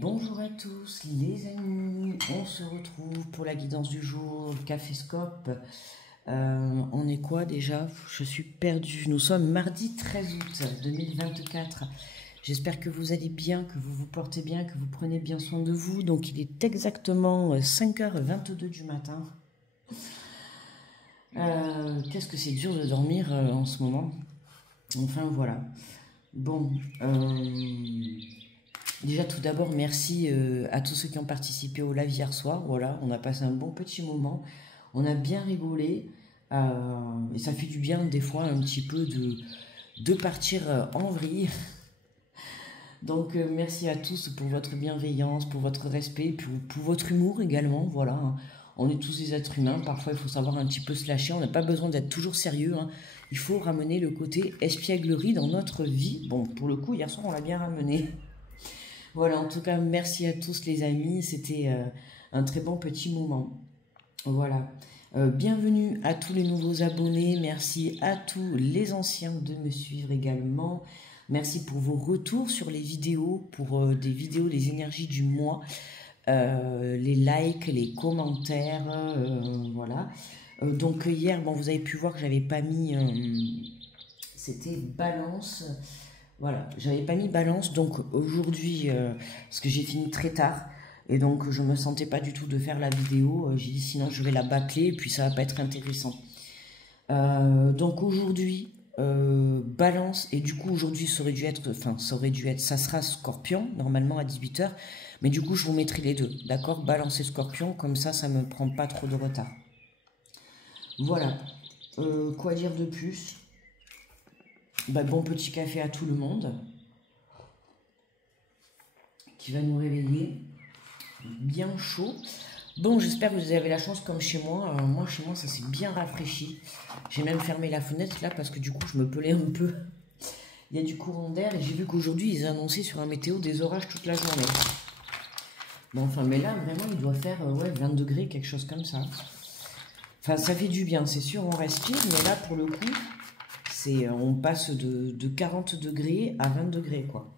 Bonjour à tous les amis, on se retrouve pour la guidance du jour, Caféscope. On est quoi déjà? Je suis perdue. Nous sommes mardi 13 août 2024. J'espère que vous allez bien, que vous vous portez bien, que vous prenez bien soin de vous. Donc il est exactement 5h22 du matin. Qu'est-ce que c'est dur de dormir en ce moment. Enfin voilà. Bon, déjà, tout d'abord, merci à tous ceux qui ont participé au live hier soir. Voilà, on a passé un bon petit moment. On a bien rigolé. Et ça fait du bien, des fois, un petit peu de partir en vrille. Donc, merci à tous pour votre bienveillance, pour votre respect, pour votre humour également. Voilà, hein. On est tous des êtres humains. Parfois, il faut savoir un petit peu se lâcher. On n'a pas besoin d'être toujours sérieux, hein. Il faut ramener le côté espièglerie dans notre vie. Bon, pour le coup, hier soir, on l'a bien ramené. Voilà, en tout cas, merci à tous les amis, c'était un très bon petit moment. Voilà. Bienvenue à tous les nouveaux abonnés, merci à tous les anciens de me suivre également. Merci pour vos retours sur les vidéos, pour des vidéos, les énergies du mois, les likes, les commentaires, voilà. Donc hier, bon, vous avez pu voir que j'avais pas mis, c'était balance. Voilà, j'avais pas mis balance, donc aujourd'hui, parce que j'ai fini très tard, et donc je me sentais pas du tout de faire la vidéo, j'ai dit sinon je vais la bâcler, et puis ça va pas être intéressant. Donc aujourd'hui, balance, et du coup aujourd'hui ça aurait dû être, ça sera Scorpion, normalement à 18h, mais du coup je vous mettrai les deux, d'accord? Balance et Scorpion, comme ça me prend pas trop de retard. Voilà, quoi dire de plus? Bah, bon petit café à tout le monde qui va nous réveiller bien chaud. Bon, j'espère que vous avez la chance comme chez moi. Moi, chez moi, ça s'est bien rafraîchi. J'ai même fermé la fenêtre là parce que du coup, je me pelais un peu. Il y a du courant d'air et j'ai vu qu'aujourd'hui, ils annonçaient sur un météo des orages toute la journée. Bon, enfin, mais là, vraiment, il doit faire 20 degrés, quelque chose comme ça. Enfin, ça fait du bien, c'est sûr, on respire, mais là, pour le coup, on passe de 40 degrés à 20 degrés, quoi.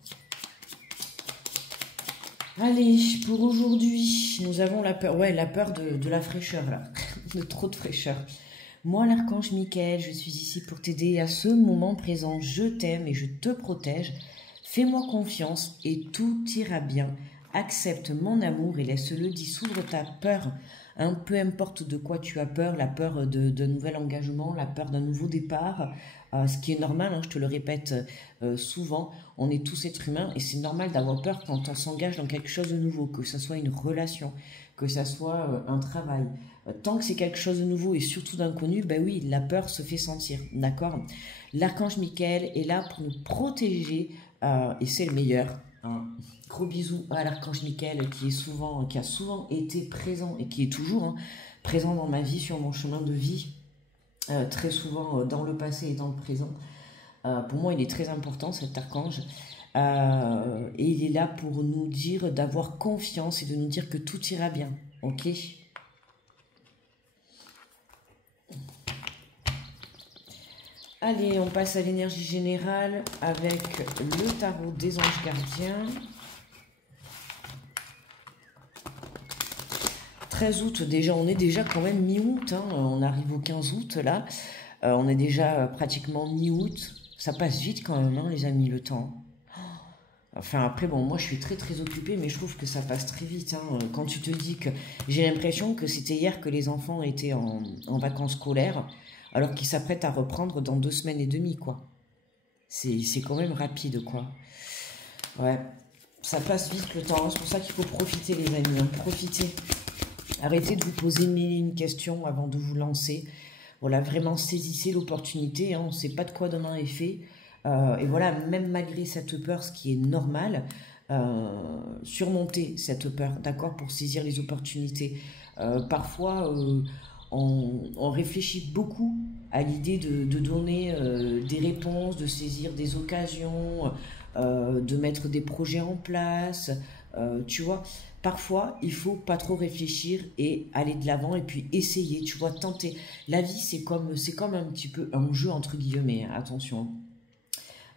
Allez, pour aujourd'hui, nous avons la peur, la peur de la fraîcheur, là, de trop de fraîcheur. Moi, l'archange Michael, je suis ici pour t'aider à ce moment présent. Je t'aime et je te protège. Fais-moi confiance et tout ira bien. Accepte mon amour et laisse-le dissoudre ta peur. Peu importe de quoi tu as peur, la peur d'un nouvel engagement, la peur d'un nouveau départ, ce qui est normal, hein, je te le répète souvent, on est tous êtres humains et c'est normal d'avoir peur quand on s'engage dans quelque chose de nouveau, que ce soit une relation, que ce soit un travail. Tant que c'est quelque chose de nouveau et surtout d'inconnu, ben oui, la peur se fait sentir, d'accord? L'archange Michael est là pour nous protéger et c'est le meilleur, hein. Gros bisous à l'archange Michael qui a souvent été présent et qui est toujours, hein, présent dans ma vie, sur mon chemin de vie, très souvent dans le passé et dans le présent. Pour moi, il est très important cet archange. Et il est là pour nous dire d'avoir confiance et de nous dire que tout ira bien. Ok? Allez, on passe à l'énergie générale avec le tarot des anges gardiens. 13 août, déjà, on est déjà quand même mi-août, hein, on arrive au 15 août là, on est déjà pratiquement mi-août, ça passe vite quand même, hein, les amis, le temps. Enfin après, bon, moi je suis très très occupée, mais je trouve que ça passe très vite, hein, quand tu te dis que j'ai l'impression que c'était hier que les enfants étaient en vacances scolaires, alors qu'ils s'apprêtent à reprendre dans 2 semaines et demie, quoi. C'est quand même rapide, quoi. Ouais, ça passe vite le temps, c'est pour ça qu'il faut profiter les amis, hein, profiter. Arrêtez de vous poser mille et une questions avant de vous lancer. Voilà, vraiment saisissez l'opportunité, hein, on ne sait pas de quoi demain est fait. Et voilà, même malgré cette peur, ce qui est normal, surmonter cette peur, d'accord, pour saisir les opportunités. Parfois, on réfléchit beaucoup à l'idée de donner des réponses, de saisir des occasions, de mettre des projets en place, tu vois. Parfois, il faut pas trop réfléchir et aller de l'avant et puis essayer, tu vois, tenter. La vie, c'est comme un petit peu un jeu entre guillemets, hein, attention.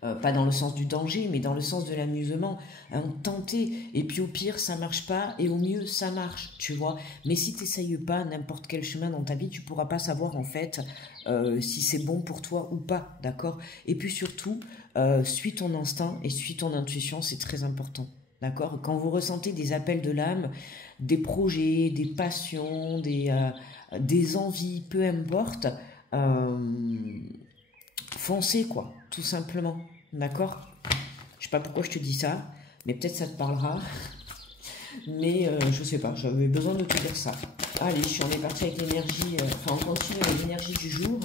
pas dans le sens du danger, mais dans le sens de l'amusement, hein, tenter, et puis au pire, ça marche pas, et au mieux, ça marche, tu vois. Mais si tu n'essayes pas n'importe quel chemin dans ta vie, tu pourras pas savoir, en fait, si c'est bon pour toi ou pas, d'accord? Et puis surtout, suis ton instinct et suis ton intuition, c'est très important, d'accord? Quand vous ressentez des appels de l'âme, des projets, des passions, des envies, peu importe, euh, foncez quoi, tout simplement, d'accord? Je sais pas pourquoi je te dis ça, mais peut-être ça te parlera, mais je sais pas, j'avais besoin de te dire ça. Allez, on est parti avec l'énergie, enfin on continue avec l'énergie du jour.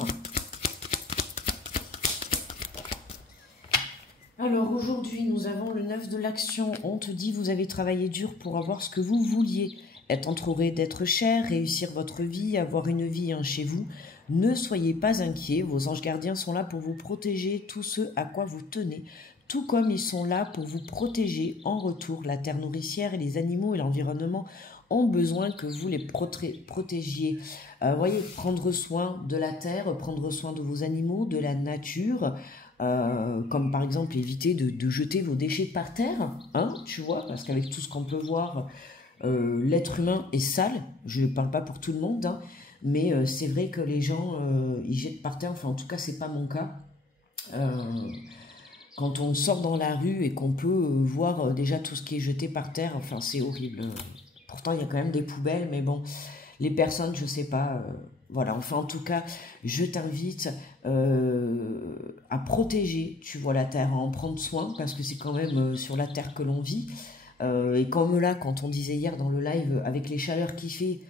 Alors aujourd'hui, nous avons le 9 de l'action. On te dit, vous avez travaillé dur pour avoir ce que vous vouliez. Être entouré d'êtres chers, réussir votre vie, avoir une vie chez vous. Ne soyez pas inquiets, vos anges gardiens sont là pour vous protéger tout ce à quoi vous tenez. Tout comme ils sont là pour vous protéger en retour. La terre nourricière et les animaux et l'environnement ont besoin que vous les protégiez. Voyez, prendre soin de la terre, prendre soin de vos animaux, de la nature. Comme par exemple éviter de jeter vos déchets par terre, hein, tu vois, parce qu'avec tout ce qu'on peut voir, l'être humain est sale. Je ne parle pas pour tout le monde, hein, mais c'est vrai que les gens, ils jettent par terre, enfin en tout cas c'est pas mon cas. Quand on sort dans la rue et qu'on peut voir déjà tout ce qui est jeté par terre, enfin c'est horrible. Pourtant il y a quand même des poubelles, mais bon, les personnes, je sais pas, voilà, enfin en tout cas, je t'invite à protéger, tu vois, la terre, à en prendre soin, parce que c'est quand même sur la terre que l'on vit. Et comme là, quand on disait hier dans le live, avec les chaleurs qu'il fait,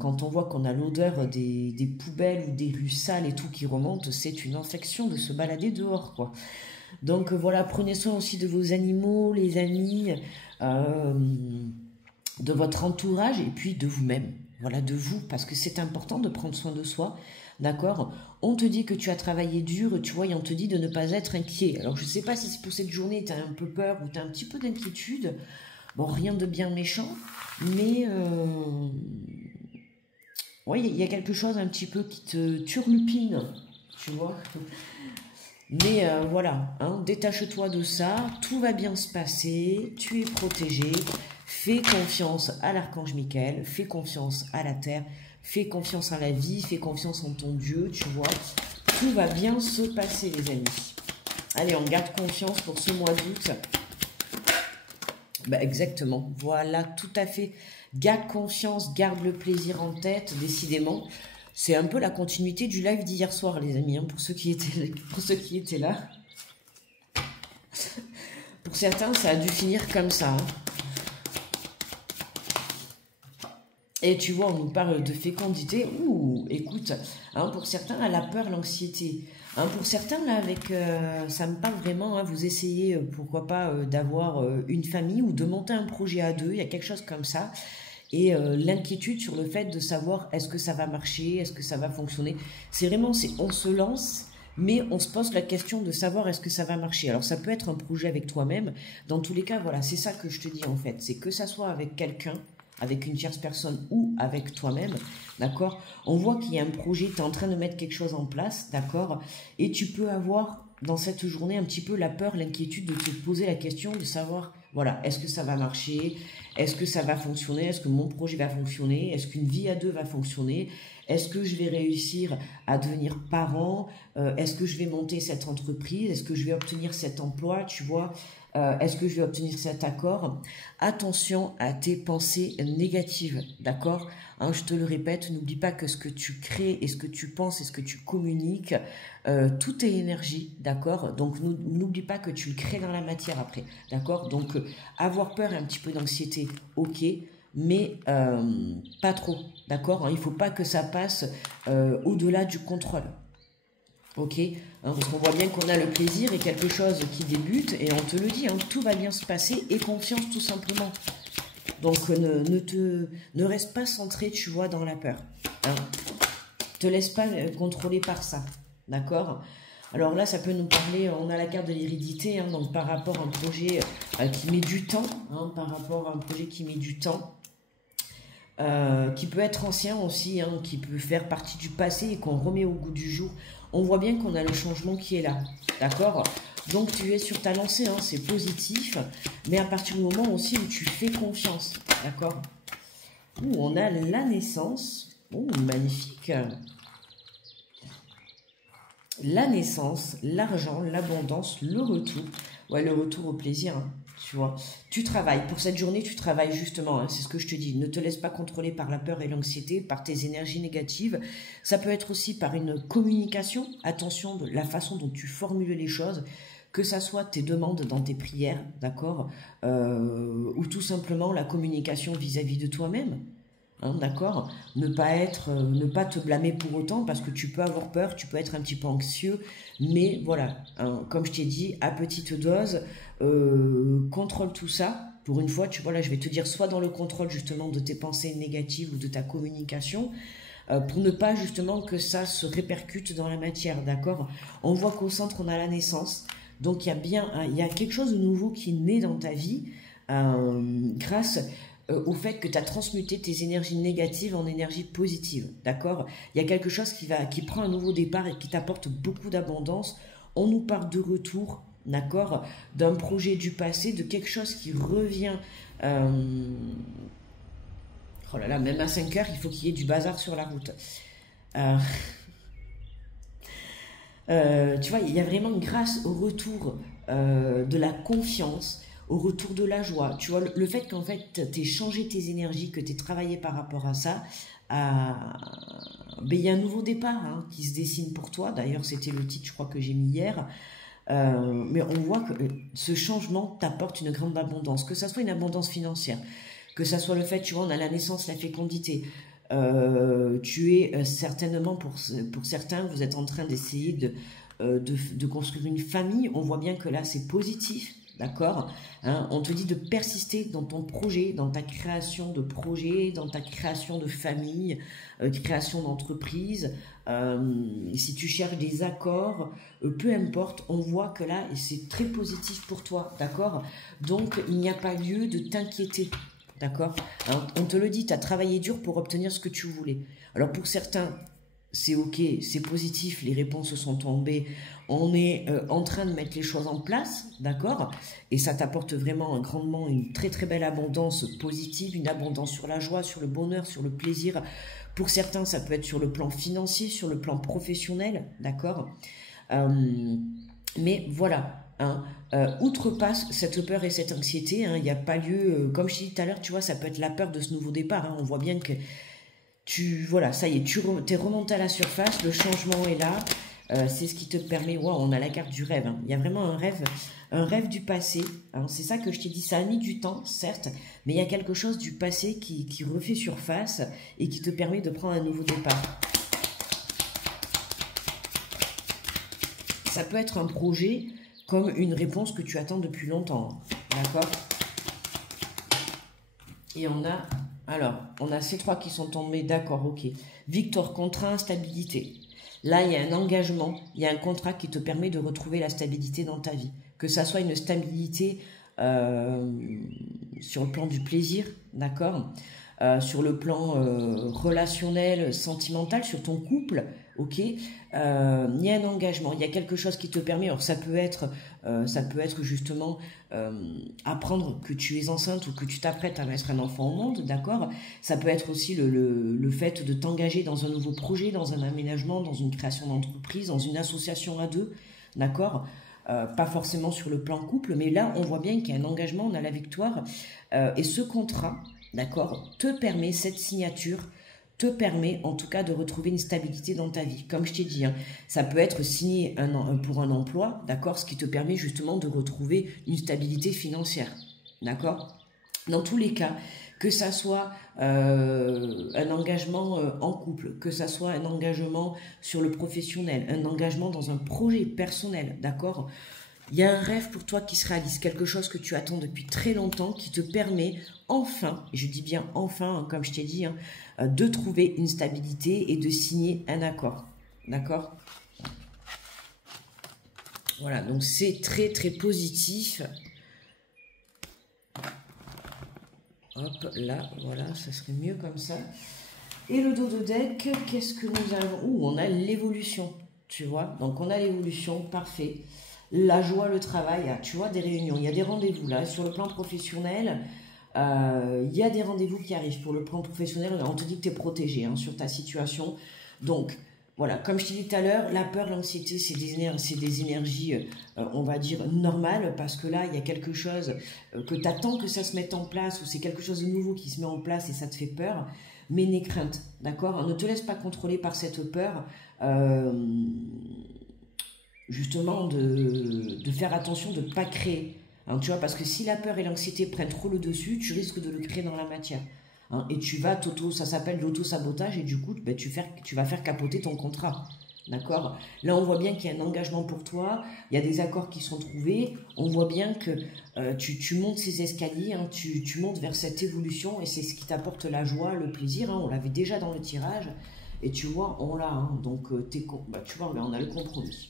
quand on voit qu'on a l'odeur des poubelles ou des rues sales et tout qui remontent, c'est une infection de se balader dehors, quoi. Donc voilà, prenez soin aussi de vos animaux, les amis, euh, de votre entourage et puis de vous-même. Voilà, de vous, parce que c'est important de prendre soin de soi, d'accord? On te dit que tu as travaillé dur, tu vois, et on te dit de ne pas être inquiet. Alors, je ne sais pas si pour cette journée, tu as un peu peur ou tu as un petit peu d'inquiétude. Bon, rien de bien méchant, mais ouais, il y a quelque chose un petit peu qui te turlupine, tu vois? Mais voilà, hein, détache-toi de ça, tout va bien se passer, tu es protégé, fais confiance à l'archange Michael, fais confiance à la terre, fais confiance à la vie, fais confiance en ton Dieu, tu vois, tout va bien se passer les amis. Allez, on garde confiance pour ce mois d'août. Bah, exactement, voilà, tout à fait. Garde confiance, garde le plaisir en tête, décidément. C'est un peu la continuité du live d'hier soir, les amis, hein, pour ceux qui étaient là. Pour certains, ça a dû finir comme ça. Hein. Et tu vois, on nous parle de fécondité. Ouh, écoute, hein, pour certains, la peur, l'anxiété. Hein, pour certains, là, avec, ça me parle vraiment, hein, vous essayez, pourquoi pas, d'avoir une famille ou de monter un projet à deux, il y a quelque chose comme ça. Et l'inquiétude sur le fait de savoir est-ce que ça va marcher, est-ce que ça va fonctionner. C'est vraiment, on se lance, mais on se pose la question de savoir est-ce que ça va marcher. Alors ça peut être un projet avec toi-même. Dans tous les cas, voilà, c'est ça que je te dis en fait. C'est que ça soit avec quelqu'un, avec une tierce personne ou avec toi-même, d'accord? On voit qu'il y a un projet, tu es en train de mettre quelque chose en place, d'accord? Et tu peux avoir dans cette journée un petit peu la peur, l'inquiétude de te poser la question de savoir, voilà, est-ce que ça va marcher? Est-ce que ça va fonctionner? Est-ce que mon projet va fonctionner? Est-ce qu'une vie à deux va fonctionner? Est-ce que je vais réussir à devenir parent? Est-ce que je vais monter cette entreprise? Est-ce que je vais obtenir cet emploi? Tu vois? Est-ce que je vais obtenir cet accord? Attention à tes pensées négatives, d'accord? Hein, je te le répète, n'oublie pas que ce que tu crées et ce que tu penses et ce que tu communiques, tout est énergie, d'accord? Donc n'oublie pas que tu le crées dans la matière après, d'accord? Donc avoir peur et un petit peu d'anxiété, ok, mais pas trop, d'accord? Hein, il ne faut pas que ça passe au-delà du contrôle. Ok, hein, parce qu'on voit bien qu'on a le plaisir et quelque chose qui débute et on te le dit, hein, tout va bien se passer et confiance tout simplement. Donc ne reste pas centré, tu vois, dans la peur. Hein. Te laisse pas contrôler par ça, d'accord? Alors là, ça peut nous parler, on a la carte de l'hérédité, hein, donc par rapport à un projet qui met du temps, hein, par rapport à un projet qui met du temps. Qui peut être ancien aussi, hein, qui peut faire partie du passé et qu'on remet au goût du jour. On voit bien qu'on a le changement qui est là, d'accord? Donc tu es sur ta lancée, hein, c'est positif, mais à partir du moment aussi où tu fais confiance, d'accord? Ouh, on a la naissance, ouh, magnifique. La naissance, l'argent, l'abondance, le retour. Ouais, le retour au plaisir, hein, tu vois. Tu travailles. Pour cette journée, tu travailles justement, hein, c'est ce que je te dis. Ne te laisse pas contrôler par la peur et l'anxiété, par tes énergies négatives. Ça peut être aussi par une communication. Attention de la façon dont tu formules les choses, que ça soit tes demandes dans tes prières, d'accord, ou tout simplement la communication vis-à-vis de toi-même. Hein, d'accord, ne pas te blâmer pour autant parce que tu peux avoir peur, tu peux être un petit peu anxieux, mais voilà, hein, comme je t'ai dit, à petite dose, contrôle tout ça. Pour une fois, tu vois là, je vais te dire soit dans le contrôle justement de tes pensées négatives ou de ta communication, pour ne pas justement que ça se répercute dans la matière, d'accord. On voit qu'au centre on a la naissance, donc il y a bien, il y a quelque chose de nouveau qui naît dans ta vie grâce au fait que tu as transmuté tes énergies négatives en énergie positive, d'accord. Il y a quelque chose qui prend un nouveau départ et qui t'apporte beaucoup d'abondance. On nous parle de retour, d'accord, d'un projet du passé, de quelque chose qui revient. Oh là là, même à 5 heures, il faut qu'il y ait du bazar sur la route. Euh, tu vois, il y a vraiment grâce au retour de la confiance, au retour de la joie. Tu vois, le fait qu'en fait, tu aies changé tes énergies, que tu aies travaillé par rapport à ça, ben, il y a un nouveau départ hein, qui se dessine pour toi. D'ailleurs, c'était le titre, je crois, que j'ai mis hier. Mais on voit que ce changement t'apporte une grande abondance, que ça soit une abondance financière, que ça soit le fait, tu vois, on a la naissance, la fécondité. Tu es certainement, pour certains, vous êtes en train d'essayer de construire une famille. On voit bien que là, c'est positif, d'accord, hein, on te dit de persister dans ton projet, dans ta création de projet, dans ta création de famille, création d'entreprise. Si tu cherches des accords, peu importe, on voit que là, c'est très positif pour toi, d'accord. Donc, il n'y a pas lieu de t'inquiéter. D'accord. Alors, on te le dit, tu as travaillé dur pour obtenir ce que tu voulais. Alors pour certains, c'est ok, c'est positif, les réponses sont tombées, on est en train de mettre les choses en place, d'accord. Et ça t'apporte vraiment grandement une très très belle abondance positive, une abondance sur la joie, sur le bonheur, sur le plaisir. Pour certains, ça peut être sur le plan financier, sur le plan professionnel, d'accord. Euh, mais voilà, hein, outrepasse cette peur et cette anxiété, hein, il n'y a pas lieu, comme je disais tout à l'heure, tu vois, ça peut être la peur de ce nouveau départ, hein, on voit bien que voilà, ça y est, t'es remonté à la surface, le changement est là, c'est ce qui te permet, wow, on a la carte du rêve, hein, il y a vraiment un rêve du passé, hein, c'est ça que je t'ai dit, ça a mis du temps, certes, mais il y a quelque chose du passé qui refait surface et qui te permet de prendre un nouveau départ. Ça peut être un projet comme une réponse que tu attends depuis longtemps. D'accord. Et on a ces trois qui sont tombés. D'accord, ok. Victor, contrat, stabilité. Là, il y a un engagement, il y a un contrat qui te permet de retrouver la stabilité dans ta vie. Que ça soit une stabilité sur le plan du plaisir, d'accord, sur le plan relationnel, sentimental, sur ton couple, ok. Il y a un engagement, il y a quelque chose qui te permet. Alors ça peut être justement apprendre que tu es enceinte ou que tu t'apprêtes à mettre un enfant au monde, d'accord. Ça peut être aussi le fait de t'engager dans un nouveau projet, dans un aménagement, dans une création d'entreprise, dans une association à deux, d'accord. Pas forcément sur le plan couple, mais là on voit bien qu'il y a un engagement, on a la victoire, et ce contrat, d'accord, te permet, cette signature te permet en tout cas de retrouver une stabilité dans ta vie. Comme je t'ai dit, hein, ça peut être signé pour un emploi, d'accord, ce qui te permet justement de retrouver une stabilité financière, d'accord. Dans tous les cas, que ça soit un engagement en couple, que ça soit un engagement sur le professionnel, un engagement dans un projet personnel, d'accord. Il y a un rêve pour toi qui se réalise, quelque chose que tu attends depuis très longtemps, qui te permet enfin, et je dis bien enfin, hein, comme je t'ai dit, hein, de trouver une stabilité et de signer un accord. D'accord. Voilà, donc c'est très très positif. Hop, là, voilà, ça serait mieux comme ça. Et le dos de deck, qu'est-ce que nous avons? Ouh, on a l'évolution, tu vois. Donc on a l'évolution, parfait. la joie, le travail, tu vois, des réunions, il y a des rendez-vous là, sur le plan professionnel, il y a des rendez-vous qui arrivent pour le plan professionnel, on te dit que tu es protégé hein, sur ta situation, donc voilà, comme je t'ai dit tout à l'heure, la peur, l'anxiété, c'est des énergies, on va dire, normales, parce que là, il y a quelque chose que tu attends que ça se mette en place, ou c'est quelque chose de nouveau qui se met en place et ça te fait peur, mais n'aie crainte, d'accord? Ne te laisse pas contrôler par cette peur, justement, de faire attention de ne pas créer. Hein, tu vois, parce que si la peur et l'anxiété prennent trop le dessus, tu risques de le créer dans la matière. Hein, et tu vas ça s'appelle l'auto-sabotage, et du coup, ben, tu vas faire capoter ton contrat. D'accord? Là, on voit bien qu'il y a un engagement pour toi, il y a des accords qui sont trouvés, on voit bien que tu montes ces escaliers, hein, tu montes vers cette évolution, et c'est ce qui t'apporte la joie, le plaisir, hein, on l'avait déjà dans le tirage, et tu vois, on l'a, hein, donc tu vois, on a le compromis.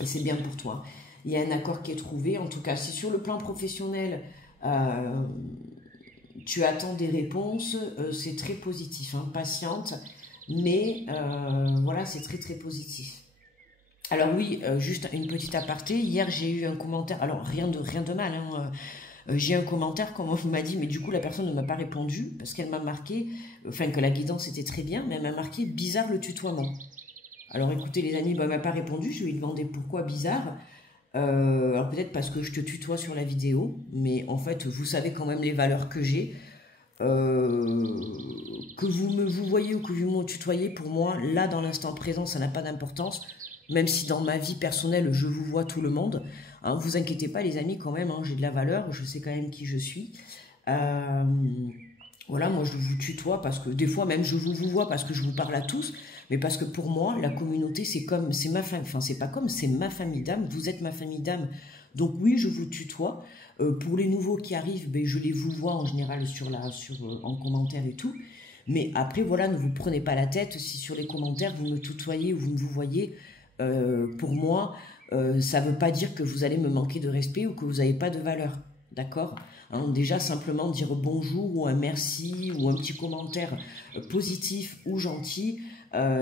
Et c'est bien pour toi. Il y a un accord qui est trouvé, en tout cas, si sur le plan professionnel, tu attends des réponses, c'est très positif, hein, patiente, mais voilà, c'est très très positif. Alors oui, juste une petite aparté, hier j'ai eu un commentaire, alors rien de mal, hein, j'ai un commentaire, comme on m'a dit, mais du coup la personne ne m'a pas répondu, parce qu'elle m'a marqué, enfin que la guidance était très bien, mais elle m'a marqué bizarre le tutoiement. Alors écoutez les amis, bah, elle m'a pas répondu, je lui ai demandé pourquoi bizarre. Alors peut-être parce que je te tutoie sur la vidéo, mais en fait vous savez quand même les valeurs que j'ai. Que vous voyez ou que vous me tutoyez, pour moi, là dans l'instant présent, ça n'a pas d'importance. Même si dans ma vie personnelle, je vous vois tout le monde. Hein, vous inquiétez pas les amis quand même, hein, j'ai de la valeur, je sais quand même qui je suis. Euh, voilà, moi je vous tutoie parce que des fois même je vous vois parce que je vous parle à tous, mais parce que pour moi la communauté c'est ma famille, enfin c'est pas comme, c'est ma famille d'âme, vous êtes ma famille d'âme, donc oui je vous tutoie. Pour les nouveaux qui arrivent, ben, je les vous vois en général en commentaire et tout, mais après voilà, ne vous prenez pas la tête si sur les commentaires vous me tutoyez ou vous me vous voyez, pour moi ça veut pas dire que vous allez me manquer de respect ou que vous n'avez pas de valeur, d'accord? Hein, déjà simplement dire bonjour ou un merci ou un petit commentaire positif ou gentil,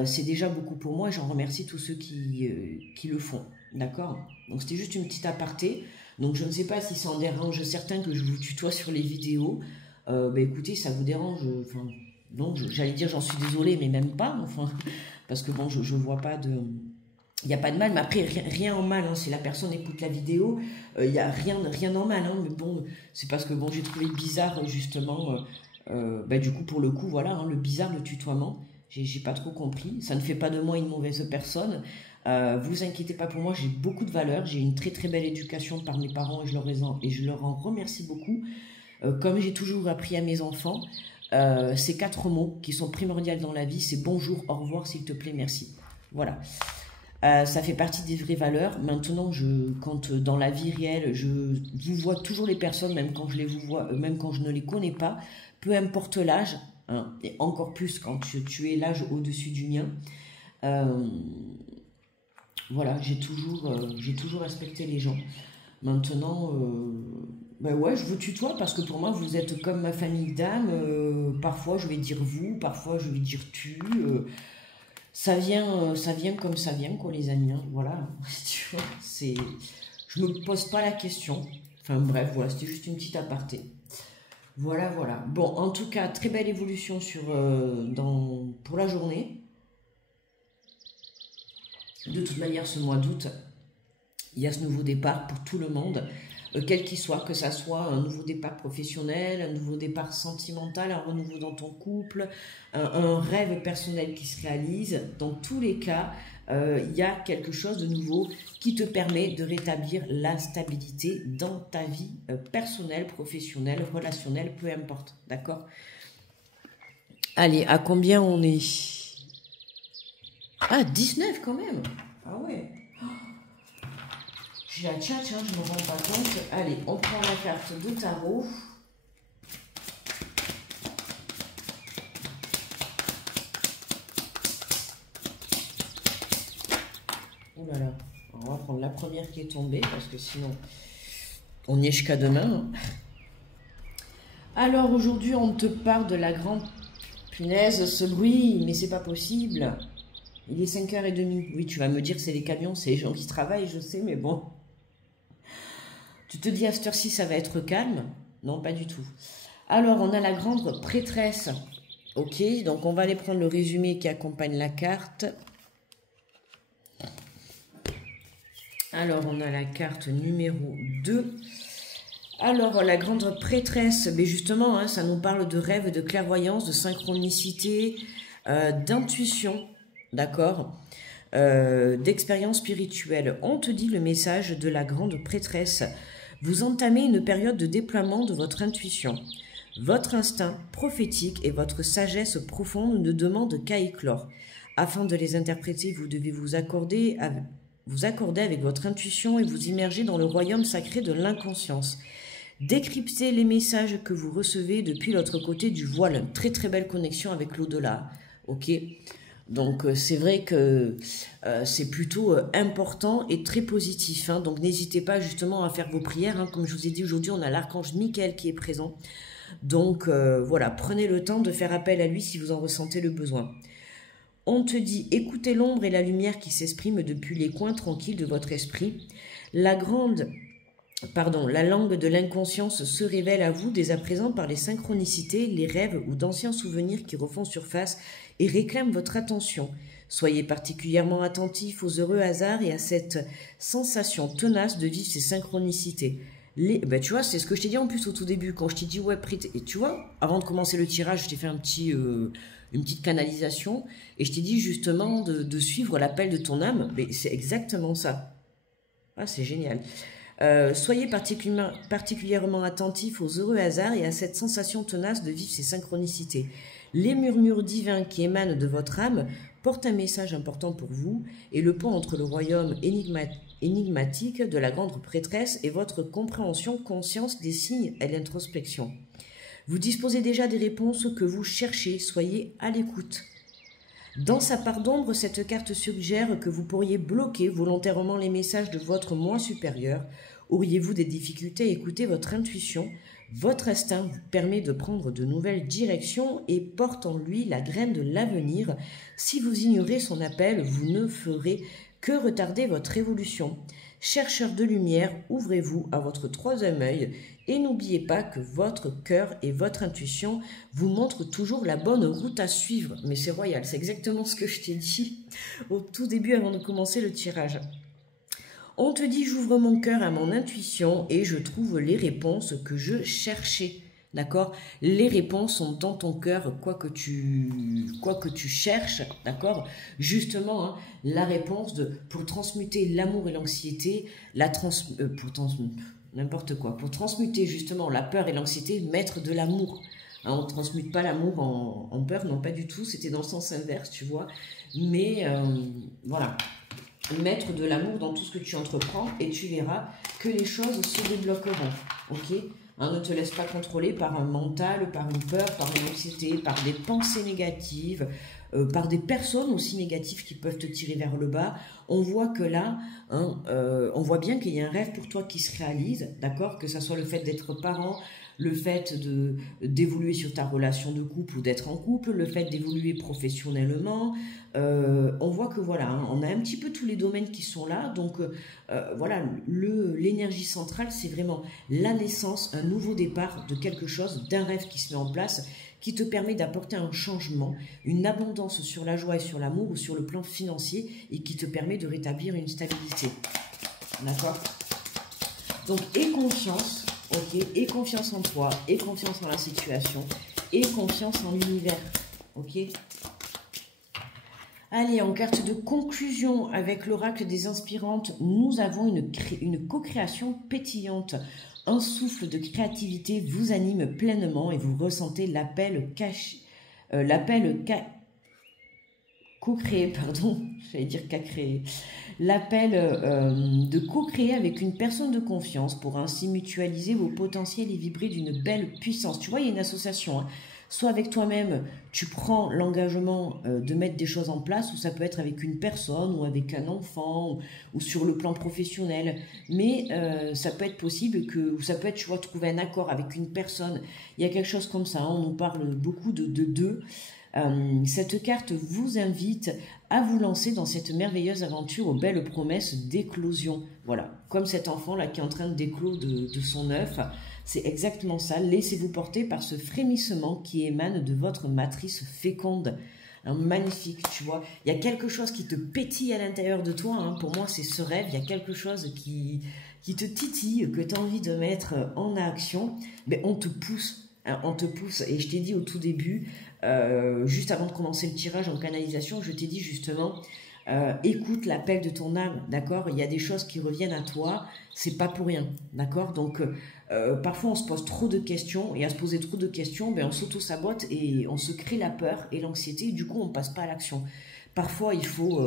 c'est déjà beaucoup pour moi et j'en remercie tous ceux qui le font. D'accord? Donc c'était juste une petite aparté. Donc je ne sais pas si ça en dérange certains que je vous tutoie sur les vidéos. Bah, écoutez, ça vous dérange. Enfin, non, j'allais dire j'en suis désolée, mais même pas. Enfin, parce que bon, je vois pas de. Il n'y a pas de mal, mais après, rien en mal, hein, si la personne écoute la vidéo, il n'y a rien en mal, hein, mais bon, c'est parce que bon, j'ai trouvé bizarre, justement, bah, du coup, pour le coup, voilà, hein, le bizarre, le tutoiement, j'ai pas trop compris, ça ne fait pas de moi une mauvaise personne, vous inquiétez pas pour moi, j'ai beaucoup de valeur, j'ai une très très belle éducation par mes parents et je leur en remercie beaucoup, comme j'ai toujours appris à mes enfants, ces 4 mots qui sont primordiaux dans la vie, c'est bonjour, au revoir, s'il te plaît, merci. Voilà. Ça fait partie des vraies valeurs. Maintenant, quand dans la vie réelle, je vous vois toujours les personnes, même quand je les vous vois, même quand je ne les connais pas, peu importe l'âge, hein, et encore plus quand tu es l'âge au-dessus du mien. Euh, voilà, j'ai toujours respecté les gens. Maintenant, ben ouais, je vous tutoie parce que pour moi, vous êtes comme ma famille d'âme. Parfois, je vais dire vous, parfois, je vais dire tu. Ça vient comme ça vient, quoi, les amis. Hein, voilà, tu vois, je me pose pas la question. Enfin bref, voilà, c'était juste une petite aparté. Voilà, voilà. Bon, en tout cas, très belle évolution pour la journée. De toute manière, ce mois d'août, il y a ce nouveau départ pour tout le monde, quel qu'il soit, que ça soit un nouveau départ professionnel, un nouveau départ sentimental, un renouveau dans ton couple, un rêve personnel qui se réalise. Dans tous les cas, il y a quelque chose de nouveau qui te permet de rétablir la stabilité dans ta vie personnelle, professionnelle, relationnelle, peu importe. D'accord? Allez, à combien on est? Ah, 19 quand même. Ah ouais. J'ai la tchatch, hein, je ne me rends pas compte. Allez, on prend la carte de tarot. Oh là là. On va prendre la première qui est tombée parce que sinon, on y est jusqu'à demain. Hein. Alors aujourd'hui, on te parle de la grande punaise, ce bruit, mais c'est pas possible. Il est 5h30. Oui, tu vas me dire c'est les camions, c'est les gens qui travaillent, je sais, mais bon. Tu te dis à cette heure-ci, ça va être calme? Non, pas du tout. Alors, on a la grande prêtresse. Ok, donc on va aller prendre le résumé qui accompagne la carte. Alors, on a la carte numéro 2. Alors, la grande prêtresse, mais justement, hein, ça nous parle de rêve, de clairvoyance, de synchronicité, d'intuition, d'accord, d'expérience spirituelle. On te dit le message de la grande prêtresse. Vous entamez une période de déploiement de votre intuition. Votre instinct prophétique et votre sagesse profonde ne demandent qu'à éclore. Afin de les interpréter, vous devez vous accorder avec votre intuition et vous immerger dans le royaume sacré de l'inconscience. Décryptez les messages que vous recevez depuis l'autre côté du voile. Très très belle connexion avec l'au-delà. Ok, donc c'est vrai que c'est plutôt important et très positif. Hein. Donc n'hésitez pas justement à faire vos prières. Hein. Comme je vous ai dit aujourd'hui, on a l'archange Michael qui est présent. Donc voilà, prenez le temps de faire appel à lui si vous en ressentez le besoin. On te dit, écoutez l'ombre et la lumière qui s'expriment depuis les coins tranquilles de votre esprit. La langue de l'inconscience se révèle à vous dès à présent par les synchronicités, les rêves ou d'anciens souvenirs qui refont surface et réclament votre attention. Soyez particulièrement attentifs aux heureux hasards et à cette sensation tenace de vivre ces synchronicités. Tu vois, c'est ce que je t'ai dit en plus au tout début, quand je t'ai dit, ouais, et tu vois, avant de commencer le tirage, je t'ai fait une petite canalisation, et je t'ai dit justement de suivre l'appel de ton âme, mais c'est exactement ça. Ah, c'est génial. Soyez particulièrement attentifs aux heureux hasards et à cette sensation tenace de vivre ces synchronicités. Les murmures divins qui émanent de votre âme portent un message important pour vous, et le pont entre le royaume énigmatique de la grande prêtresse et votre compréhension conscience des signes et l'introspection. Vous disposez déjà des réponses que vous cherchez, soyez à l'écoute. Dans sa part d'ombre, cette carte suggère que vous pourriez bloquer volontairement les messages de votre moi supérieur. Auriez-vous des difficultés à écouter votre intuition? Votre instinct vous permet de prendre de nouvelles directions et porte en lui la graine de l'avenir. Si vous ignorez son appel, vous ne ferez que retarder votre évolution. Chercheurs de lumière, ouvrez-vous à votre troisième œil et n'oubliez pas que votre cœur et votre intuition vous montrent toujours la bonne route à suivre. Mais c'est royal, c'est exactement ce que je t'ai dit au tout début avant de commencer le tirage. On te dit, j'ouvre mon cœur à mon intuition et je trouve les réponses que je cherchais. D'accord? Les réponses sont dans ton cœur, quoi que tu cherches, d'accord? Justement, hein, la réponse pour transmuter l'amour et l'anxiété, n'importe quoi, pour transmuter justement la peur et l'anxiété, mettre de l'amour. Hein, on ne transmute pas l'amour en peur, non pas du tout, c'était dans le sens inverse, tu vois. Mais voilà, mettre de l'amour dans tout ce que tu entreprends et tu verras que les choses se débloqueront, ok? Hein, ne te laisse pas contrôler par un mental, par une peur, par une anxiété, par des pensées négatives, par des personnes aussi négatives qui peuvent te tirer vers le bas. On voit que là, hein, on voit bien qu'il y a un rêve pour toi qui se réalise, d'accord? Que ça soit le fait d'être parent, le fait d'évoluer sur ta relation de couple ou d'être en couple, le fait d'évoluer professionnellement. On voit que voilà, hein, on a un petit peu tous les domaines qui sont là. Donc voilà, l'énergie centrale, c'est vraiment la naissance, un nouveau départ de quelque chose, d'un rêve qui se met en place, qui te permet d'apporter un changement, une abondance sur la joie et sur l'amour ou sur le plan financier et qui te permet de rétablir une stabilité. D'accord? Donc, aie confiance, ok? Aie confiance en toi, aie confiance en la situation, aie confiance en l'univers, ok? Allez, en carte de conclusion avec l'oracle des inspirantes, nous avons une co-création pétillante. Un souffle de créativité vous anime pleinement et vous ressentez l'appel co-créé, pardon, j'allais dire qu'a-créé, l'appel de co-créer avec une personne de confiance pour ainsi mutualiser vos potentiels et vibrer d'une belle puissance. Tu vois, il y a une association, hein. Soit avec toi-même, tu prends l'engagement de mettre des choses en place, ou ça peut être avec une personne, ou avec un enfant, ou sur le plan professionnel. Mais ça peut être possible ou ça peut être, tu vois, trouver un accord avec une personne. Il y a quelque chose comme ça, hein, on nous parle beaucoup de deux. Cette carte vous invite à vous lancer dans cette merveilleuse aventure aux belles promesses d'éclosion. Voilà, comme cet enfant-là qui est en train de d'éclore de son œuf, c'est exactement ça. Laissez-vous porter par ce frémissement qui émane de votre matrice féconde. Magnifique, tu vois. Il y a quelque chose qui te pétille à l'intérieur de toi. Hein. Pour moi, c'est ce rêve. Il y a quelque chose qui te titille, que tu as envie de mettre en action. Mais on te pousse. Hein, on te pousse. Et je t'ai dit au tout début, juste avant de commencer le tirage en canalisation, je t'ai dit justement, écoute l'appel de ton âme, d'accord? Il y a des choses qui reviennent à toi, c'est pas pour rien, d'accord? Donc, parfois on se pose trop de questions, et à se poser trop de questions, ben, on s'auto-sabote et on se crée la peur et l'anxiété, et du coup on passe pas à l'action. Parfois il faut,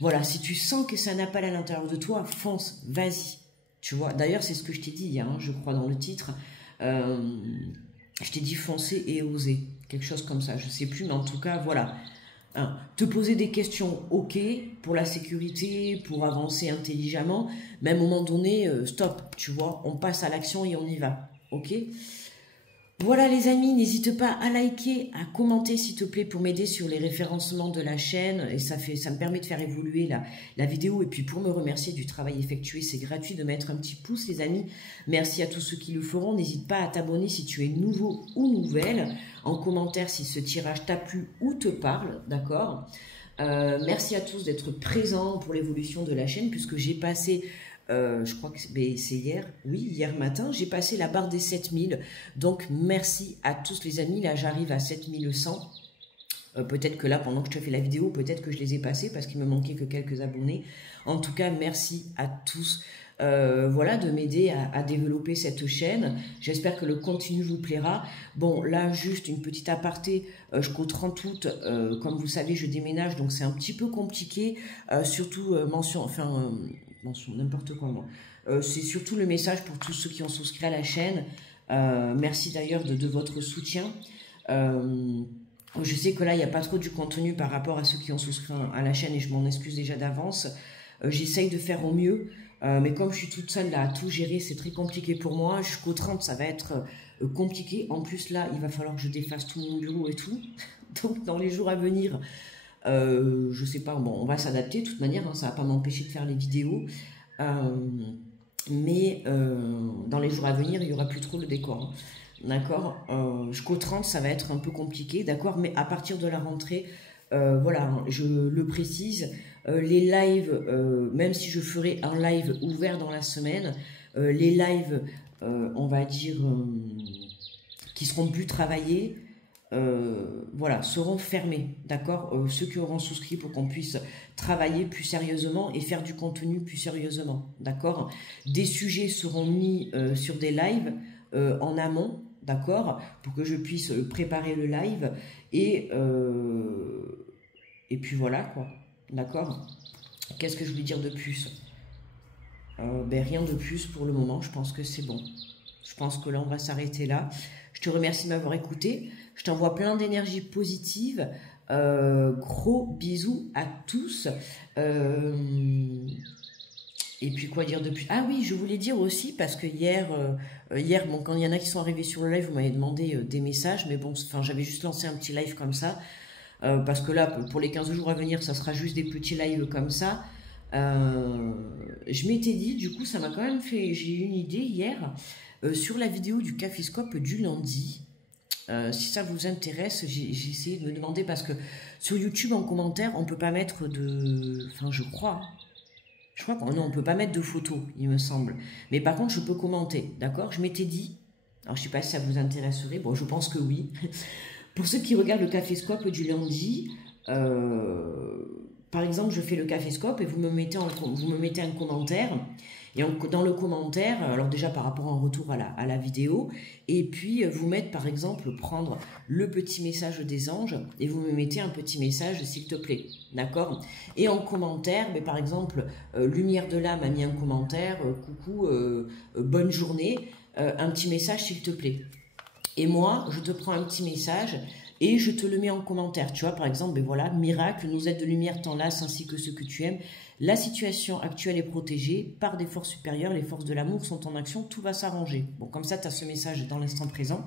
voilà, si tu sens que c'est un appel à l'intérieur de toi, fonce, vas-y, tu vois? D'ailleurs c'est ce que je t'ai dit hier, hein, je crois dans le titre, je t'ai dit foncer et oser, quelque chose comme ça, je sais plus, mais en tout cas, voilà. Hein, te poser des questions, ok, pour la sécurité, pour avancer intelligemment, mais à un moment donné, stop, tu vois, on passe à l'action et on y va, ok? Voilà les amis, n'hésite pas à liker, à commenter s'il te plaît pour m'aider sur les référencements de la chaîne et ça me permet de faire évoluer la vidéo et puis pour me remercier du travail effectué, c'est gratuit de mettre un petit pouce les amis. Merci à tous ceux qui le feront, n'hésite pas à t'abonner si tu es nouveau ou nouvelle, en commentaire si ce tirage t'a plu ou te parle, d'accord? Merci à tous d'être présents pour l'évolution de la chaîne puisque j'ai passé... je crois que c'est hier, oui, hier matin, j'ai passé la barre des 7000, donc merci à tous les amis, là j'arrive à 7100, peut-être que là, pendant que je te fais la vidéo, peut-être que je les ai passés parce qu'il me manquait que quelques abonnés, en tout cas, merci à tous, voilà, de m'aider à développer cette chaîne, j'espère que le contenu vous plaira. Bon, là, juste une petite aparté, jusqu'au 30 août, comme vous savez, je déménage, donc c'est un petit peu compliqué, surtout n'importe quoi moi. C'est surtout le message pour tous ceux qui ont souscrit à la chaîne. Merci d'ailleurs de votre soutien. Je sais que là, il n'y a pas trop du contenu par rapport à ceux qui ont souscrit à la chaîne et je m'en excuse déjà d'avance. J'essaye de faire au mieux, mais comme je suis toute seule là à tout gérer, c'est très compliqué pour moi. Jusqu'au 30, ça va être compliqué. En plus, là, il va falloir que je défasse tout mon bureau et tout. Donc, dans les jours à venir, je sais pas, bon, on va s'adapter de toute manière, hein, ça va pas m'empêcher de faire les vidéos, mais dans les jours à venir, il y aura plus trop le décor, hein, d'accord? Jusqu'au 30, ça va être un peu compliqué, d'accord? Mais à partir de la rentrée, voilà, hein, je le précise, les lives, même si je ferai un live ouvert dans la semaine, les lives, on va dire, qui seront plus travaillés, voilà, seront fermés, d'accord? Ceux qui auront souscrit pour qu'on puisse travailler plus sérieusement et faire du contenu plus sérieusement, d'accord? Des sujets seront mis sur des lives en amont, d'accord? Pour que je puisse préparer le live et puis voilà, quoi, d'accord? Qu'est-ce que je voulais dire de plus? Ben, rien de plus pour le moment, je pense que c'est bon. Je pense que là, on va s'arrêter là. Je te remercie de m'avoir écouté. Je t'envoie plein d'énergie positive. Gros bisous à tous. Et puis, quoi dire de plus? Ah oui, je voulais dire aussi, parce que hier bon, quand il y en a qui sont arrivés sur le live, vous m'avez demandé des messages. Mais bon, enfin, j'avais juste lancé un petit live comme ça. Parce que là, pour les 15 jours à venir, ça sera juste des petits lives comme ça. Je m'étais dit, du coup, ça m'a quand même fait... J'ai eu une idée hier... sur la vidéo du Caféscope du lundi, si ça vous intéresse, j'ai essayé de me demander, parce que sur YouTube, en commentaire, on ne peut pas mettre de... Enfin, je crois qu'on on peut pas mettre de photos, il me semble. Mais par contre, je peux commenter, d'accord? Je m'étais dit, alors je ne sais pas si ça vous intéresserait, bon, je pense que oui. Pour ceux qui regardent le Caféscope du lundi, par exemple, je fais le Caféscope et vous me mettez un commentaire. Et dans le commentaire, alors déjà par rapport en retour à la vidéo, et puis vous mettre par exemple, prendre le petit message des anges, et vous me mettez un petit message s'il te plaît, d'accord? Et en commentaire, mais par exemple, Lumière de l'âme a mis un commentaire, coucou, bonne journée, un petit message s'il te plaît. Et moi, je te prends un petit message et je te le mets en commentaire. Tu vois, par exemple, ben voilà, miracle, nous aide de lumière t'enlace ainsi que ceux que tu aimes. La situation actuelle est protégée par des forces supérieures. Les forces de l'amour sont en action. Tout va s'arranger. Bon, comme ça, tu as ce message dans l'instant présent.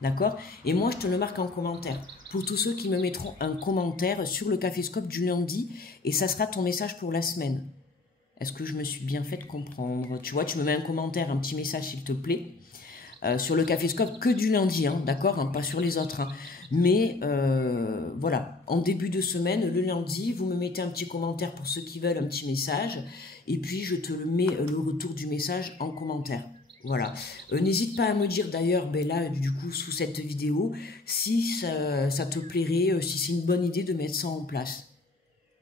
D'accord? Et moi, je te le marque en commentaire. Pour tous ceux qui me mettront un commentaire sur le Caféscope du lundi, et ça sera ton message pour la semaine. Est-ce que je me suis bien fait comprendre? Tu vois, tu me mets un commentaire, un petit message s'il te plaît. Sur le Caféscope que du lundi, hein, d'accord, hein, pas sur les autres. Hein. Mais voilà, en début de semaine, le lundi, vous me mettez un petit commentaire pour ceux qui veulent, un petit message. Et puis, je te le mets le retour du message en commentaire. Voilà. N'hésite pas à me dire d'ailleurs, ben là, du coup, sous cette vidéo, si ça te plairait, si c'est une bonne idée de mettre ça en place.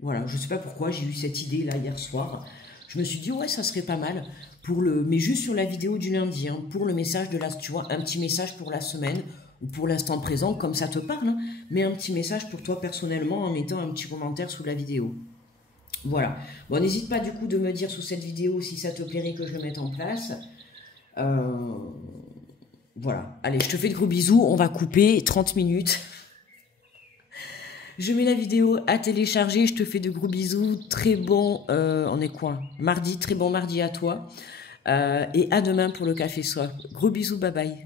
Voilà, je ne sais pas pourquoi, j'ai eu cette idée là hier soir. Je me suis dit, ouais, ça serait pas mal, mais juste sur la vidéo du lundi, hein, pour le message de la, tu vois, un petit message pour la semaine, ou pour l'instant présent, comme ça te parle, hein, mais un petit message pour toi personnellement en mettant un petit commentaire sous la vidéo. Voilà. Bon, n'hésite pas du coup de me dire sous cette vidéo si ça te plairait que je le mette en place. Voilà. Allez, je te fais de gros bisous. On va couper 30 minutes. Je mets la vidéo à télécharger. Je te fais de gros bisous. Très bon... on est quoi? Mardi. Très bon mardi à toi. Et à demain pour le café soir. Gros bisous. Bye bye.